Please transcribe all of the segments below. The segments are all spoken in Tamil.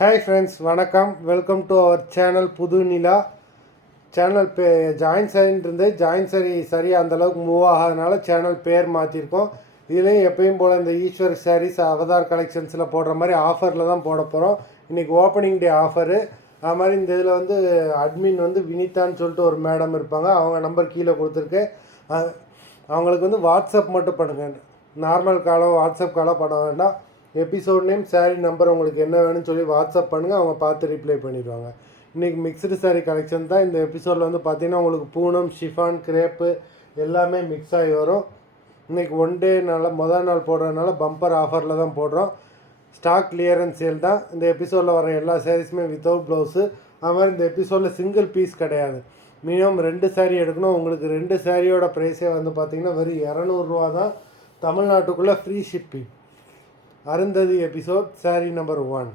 ஹாய் ஃப்ரெண்ட்ஸ், வணக்கம். வெல்கம் டு அவர் சேனல் புது நிலா. சேனல் ஜாயின் சரின்ட்டு ஜாயின் சரியாக அந்தளவுக்கு மூவ் ஆகாதனால சேனல் பேர் மாற்றிருக்கோம். இதுலேயும் எப்பயும் போல் இந்த ஈஸ்வர் சாரீஸ் அவதார் கலெக்ஷன்ஸில் போடுற மாதிரி ஆஃபரில் தான் போட போகிறோம். இன்றைக்கி ஓப்பனிங் டே ஆஃபரு. அது மாதிரி இந்த இதில் அட்மின் வினிதான்னு சொல்லிட்டு ஒரு மேடம் இருப்பாங்க. அவங்க நம்பர் கீழே கொடுத்துருக்கு. அவங்களுக்கு வாட்ஸ்அப் மட்டும் பண்ணுங்கள். நார்மல் காலோ வாட்ஸ்அப் காலோ பண்ண வேண்டாம். எபிசோட் நேம், சாரீ நம்பர் உங்களுக்கு என்ன வேணும்னு சொல்லி வாட்ஸ்அப் பண்ணுங்கள். அவங்க பார்த்து ரிப்ளை பண்ணிடுவாங்க. இன்றைக்கி மிக்சடு சாரீ கலெக்ஷன் தான். இந்த எபிசோடில் பார்த்தீங்கன்னா உங்களுக்கு பூனம், ஷிஃபான், கிரேப்பு எல்லாமே மிக்ஸ் ஆகி வரும். இன்றைக்கி ஒன் டேனால முதல் நாள் போடுறதுனால பம்பர் ஆஃபரில் தான் போடுறோம். ஸ்டாக் கிளியரன்ஸ் சேல் தான். இந்த எபிசோடில் வர எல்லா சாரீஸுமே வித்தவுட் ப்ளவுஸு. அது மாதிரி இந்த எபிசோடில் சிங்கிள் பீஸ் கிடையாது. மினிமம் 2 சாரீ எடுக்கணும். உங்களுக்கு 2 சாரியோட ப்ரைஸே பார்த்திங்கன்னா வெறும் 200 தான். தமிழ்நாட்டுக்குள்ளே free shipping. Arundhati episode sari number 1.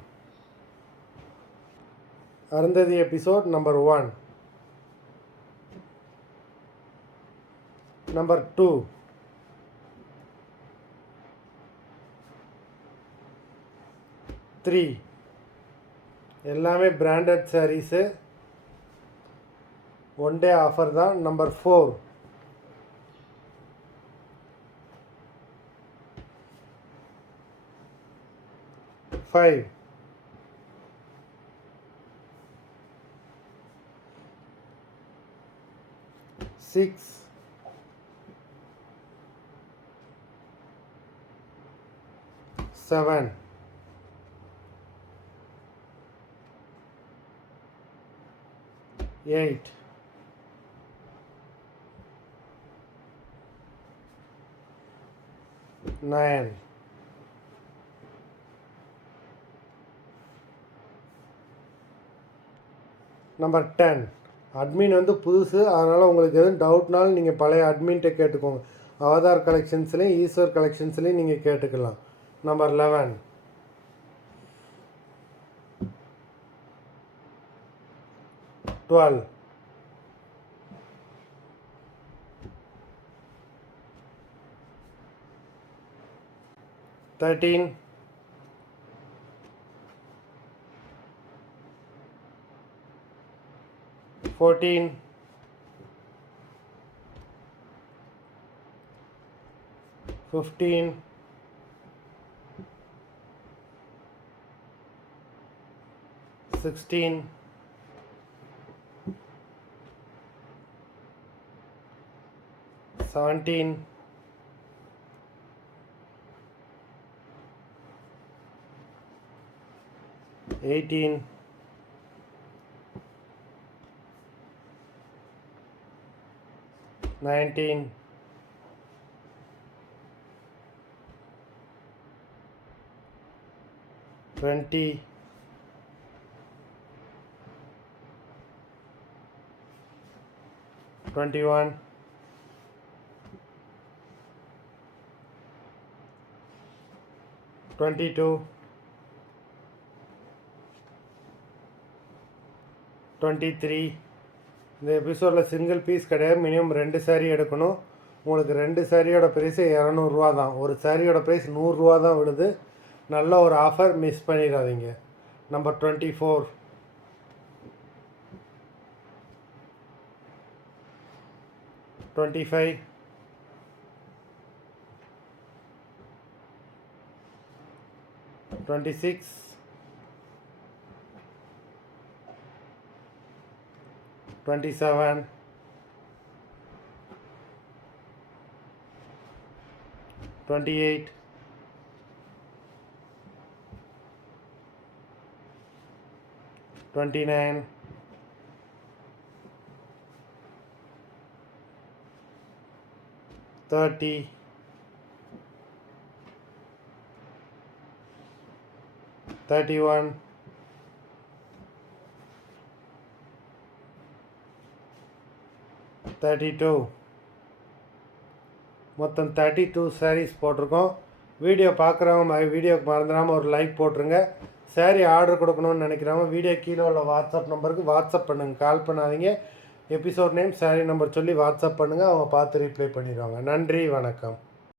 Arundhati episode number 1. Number 2. Three எல்லாமே branded saris. One day offer தான். நம்பர் 4. 5. 6. 7. 8. 9. 10. அட்மின் புதுசு, அதனால் உங்களுக்கு எதுவும் டவுட்னாலும் நீங்கள் பழைய அட்மின்கிட்ட கேட்டுக்கோங்க. அவதார் கலெக்ஷன்ஸ்லேயும் ஈஸ்வர் கலெக்ஷன்ஸ்லேயும் நீங்கள் கேட்டுக்கலாம். நம்பர் 11. 12. 13. 14. 15. 16. 17. 18. 19. 20. 21. 22. 23. இந்த எபிசோடில் சிங்கிள் பீஸ் கிடையாது. மினிமம் 2 சாரீ எடுக்கணும். உங்களுக்கு 2 சாரியோட ப்ரைஸே 200 தான். ஒரு சாரியோட ப்ரைஸ் 100 தான் விழுது. நல்ல ஒரு ஆஃபர், மிஸ் பண்ணிடாதீங்க. நம்பர் 24. 25. 26. 27. 28. 29. 30. 31. 32. மொத்தம் 32 சாரீஸ் போட்டிருக்கோம். வீடியோ பார்க்குறவங்க வீடியோக்கு மறந்துடாமல் ஒரு லைக் போட்டுருங்க. சாரீ ஆர்டர் கொடுக்கணும்னு நினைக்கிறவங்க வீடியோ கீழே உள்ள வாட்ஸ்அப் நம்பருக்கு வாட்ஸ்அப் பண்ணுங்கள். கால் பண்ணாதீங்க. எபிசோட் நேம், சாரீ நம்பர் சொல்லி வாட்ஸ்அப் பண்ணுங்கள். அவங்க பார்த்து ரிப்ளை பண்ணிடுவாங்க. நன்றி, வணக்கம்.